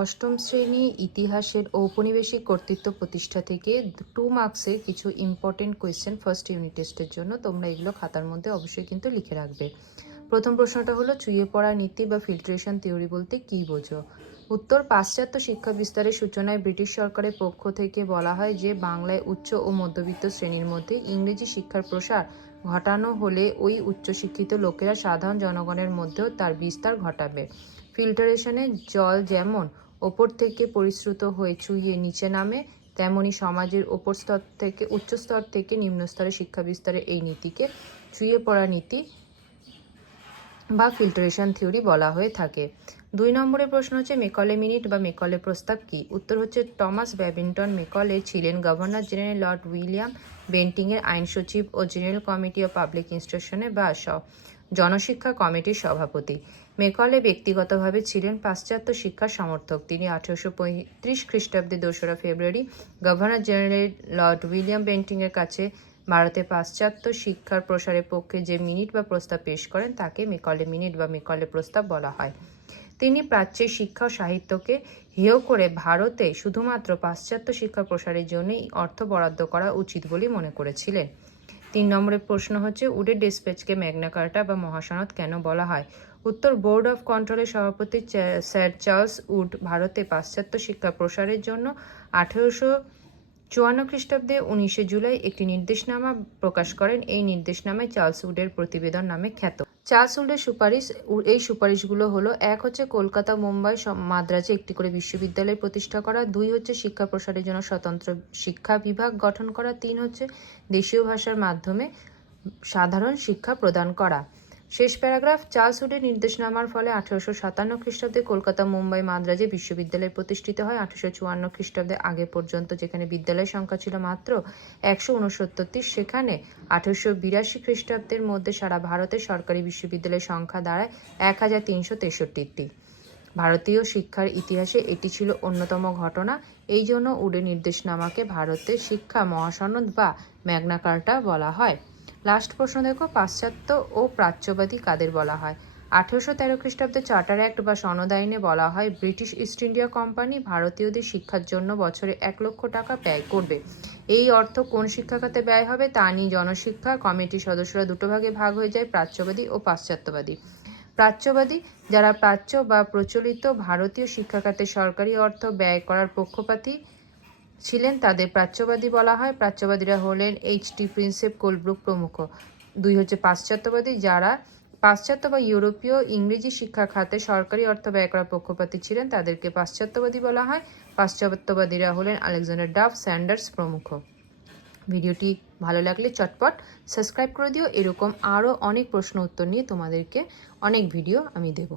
অষ্টম শ্রেণী ইতিহাসের ঔপনিবেশিক কর্তৃত্ব প্রতিষ্ঠা থেকে 2 মার্কসের কিছু ইম্পর্টেন্ট কোয়েশ্চেন ফার্স্ট ইউনিট টেস্টের জন্য তোমরা এগুলো খাতার মধ্যে অবশ্যই কিন্তু লিখে রাখবে। প্রথম প্রশ্নটা হলো, চুইয়ে পড়া নীতি বা ফিল্ট্রেশন থিওরি বলতে কী বোঝো? উত্তর, পাশ্চাত্য শিক্ষা বিস্তারের সূচনায় ব্রিটিশ সরকারের পক্ষ থেকে বলা হয় যে বাংলায় উচ্চ ও মধ্যবিত্ত শ্রেণীর মধ্যে ইংরেজি শিক্ষার প্রসার ঘটানো হলে ওই উচ্চশিক্ষিত লোকেরা সাধারণ জনগণের মধ্যেও তার বিস্তার ঘটাবে। ফিল্টারেশনে জল যেমন ওপর থেকে পরিশ্রুত হয়ে চুইয়ে নিচে নামে, তেমনি সমাজের ওপর স্তর থেকে উচ্চ স্তর থেকে নিম্ন স্তরে শিক্ষা বিস্তারের এই নীতিকে চুইয়ে পড়া নীতি বা ফিল্টারেশন থিওরি বলা হয়ে থাকে। 2 নম্বরের প্রশ্ন হচ্ছে, মেকলে মিনিট বা মেকলে প্রস্তাব কি? উত্তর হচ্ছে, টমাস ব্যাবিংটন মেকলে ছিলেন গভর্নর জেনারেল লর্ড উইলিয়াম বেন্টিংয়ের আইন সচিব ও জেনারেল কমিটি অফ পাবলিক ইনস্ট্রাকশনের বা জনশিক্ষা কমিটির সভাপতি। মেকলে ব্যক্তিগতভাবে ছিলেন পাশ্চাত্য শিক্ষার সমর্থক। তিনি 1835 খ্রিস্টাব্দে 2রা ফেব্রুয়ারি গভর্নর জেনারেল লর্ড উইলিয়াম বেন্টিংয়ের কাছে ভারতে পাশ্চাত্য শিক্ষার প্রসারের পক্ষে যে মিনিট বা প্রস্তাব পেশ করেন তাকে মেকলে মিনিট বা মেকলে প্রস্তাব বলা হয়। তিনি প্রাচ্যের শিক্ষা ও সাহিত্যকে হেয় করে ভারতে শুধুমাত্র পাশ্চাত্য শিক্ষা প্রসারের জন্যই অর্থ বরাদ্দ করা উচিত বলে মনে করেছিলেন। 3 নম্বরের প্রশ্ন হচ্ছে, উডের ডিসপ্যাচকে ম্যাগনা কার্টা বা মহাসনদ কেন বলা হয়? উত্তর, বোর্ড অফ কন্ট্রোলের সভাপতি স্যার চার্লস উড ভারতে পাশ্চাত্য শিক্ষা প্রসারের জন্য 1854 খ্রিস্টাব্দে 19 জুলাই একটি নির্দেশনামা প্রকাশ করেন। এই নির্দেশনামায় চার্লস উডের প্রতিবেদন নামে খ্যাত। চার্লস উডের সুপারিশ, এই সুপারিশগুলো হলো, 1 হচ্ছে কলকাতা, মুম্বাই, মাদ্রাজে একটি করে বিশ্ববিদ্যালয় প্রতিষ্ঠা করা। 2 হচ্ছে শিক্ষা প্রসারের জন্য স্বতন্ত্র শিক্ষা বিভাগ গঠন করা। 3 হচ্ছে দেশীয় ভাষার মাধ্যমে সাধারণ শিক্ষা প্রদান করা। শেষ প্যারাগ্রাফ, চার্লস উডের নির্দেশনামার ফলে 1857 খ্রিস্টাব্দে কলকাতা, মুম্বাই, মাদ্রাজে বিশ্ববিদ্যালয় প্রতিষ্ঠিত হয়। 1854 খ্রিস্টাব্দে আগে পর্যন্ত যেখানে বিদ্যালয় সংখ্যা ছিল মাত্র 169টি, সেখানে 1882 খ্রিস্টাব্দের মধ্যে সারা ভারতে সরকারি বিশ্ববিদ্যালয়ের সংখ্যা দাঁড়ায় 1363টি। ভারতীয় শিক্ষার ইতিহাসে এটি ছিল অন্যতম ঘটনা। এই জন্য উডের নির্দেশনামাকে ভারতের শিক্ষা মহাসনদ বা ম্যাগনা কার্টা বলা হয়। লাস্ট প্রশ্ন দেখো, পাশ্চাত্য ও প্রাচ্যবাদী কাদের বলা হয়? 1813 খ্রিস্টাব্দে চার্টার অ্যাক্ট বা সনদ আইনে বলা হয়, ব্রিটিশ ইস্ট ইন্ডিয়া কোম্পানি ভারতীয়দের শিক্ষার জন্য বছরে 1 লক্ষ টাকা ব্যয় করবে। এই অর্থ কোন শিক্ষা খাতে ব্যয় হবে তা নিয়ে জনশিক্ষা কমিটির সদস্যরা দুটো ভাগে ভাগ হয়ে যায়, প্রাচ্যবাদী ও পাশ্চাত্যবাদী। প্রাচ্যবাদী, যারা প্রাচ্য বা প্রচলিত ভারতীয় শিক্ষা খাতে সরকারি অর্থ ব্যয় করার পক্ষপাতী ছিলেন, তাদের প্রাচ্যবাদী বলা হয়। প্রাচ্যবাদীরা হলেন H.T. প্রিন্সেপ, কোলব্রুক প্রমুখ। 2 হচ্ছে পাশ্চাত্যবাদী, যারা পাশ্চাত্য বা ইউরোপীয় ইংরেজি শিক্ষা খাতে সরকারি অর্থ ব্যয় করার পক্ষপাতী ছিলেন, তাদেরকে পাশ্চাত্যবাদী বলা হয়। পাশ্চাত্যবাদীরা হলেন আলেকজান্ডার ডাফ, স্যান্ডার্স প্রমুখ। ভিডিওটি ভালো লাগলে চটপট সাবস্ক্রাইব করে দিও। এরকম আরও অনেক প্রশ্ন উত্তর নিয়ে তোমাদেরকে অনেক ভিডিও আমি দেব।